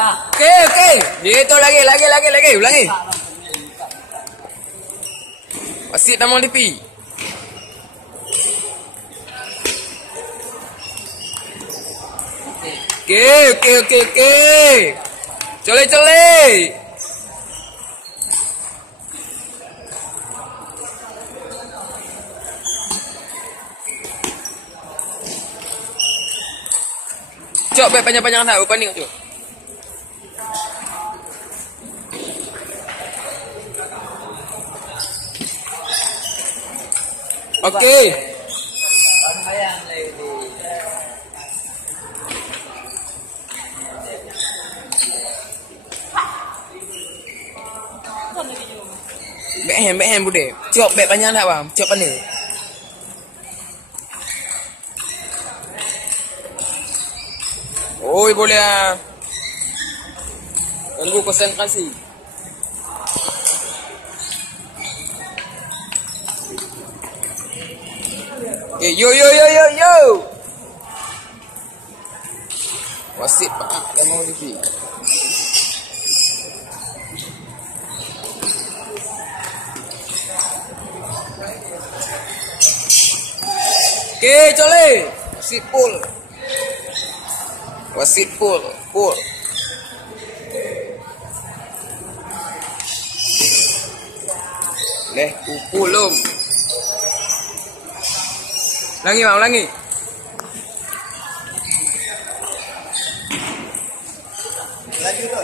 Okey. Gitu lagi. Ulangi. Wasit nama LP. Okey. Colek. Cok, baik panjang-panjang tak? Opening tu. Okey. Backhand bude. Cok, baik panjang tak bang? Cok mana? Oi, boleh ah. Tunggu konsentrasi. Okay, yo. Wasit pak dah mau di. Okay, cole. Wasit pull. Leh, pulum. Ulangi. Lagi tu.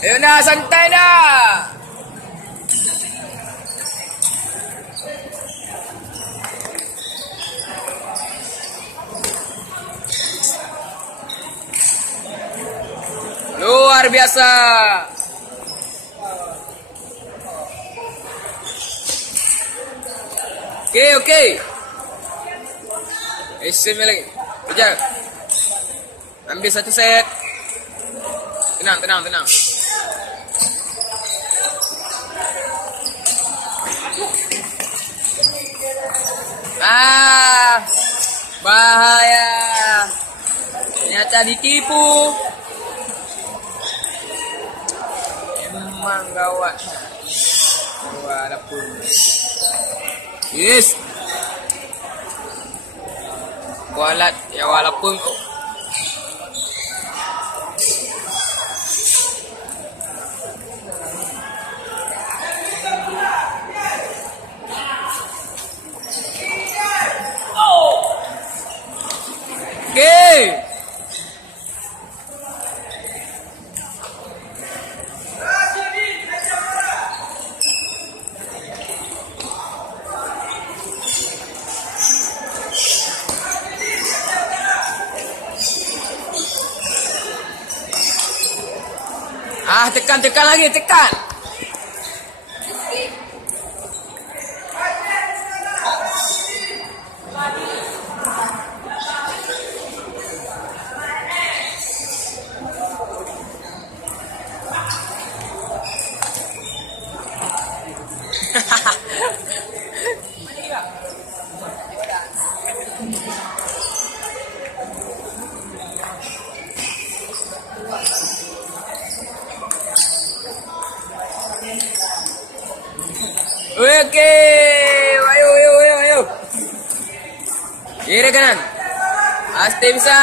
Ayo dah, santai dah. Luar biasa. Okey. Esen lagi. Kejap. Ambil satu set. Tenang. Bahaya. Ternyata ditipu. Memang gawat. Walaupun. Yes. Kualat ya walaupun kok. Okay. Tekan lagi. Okey. Ayo. Kiri kanan. Aste bisa.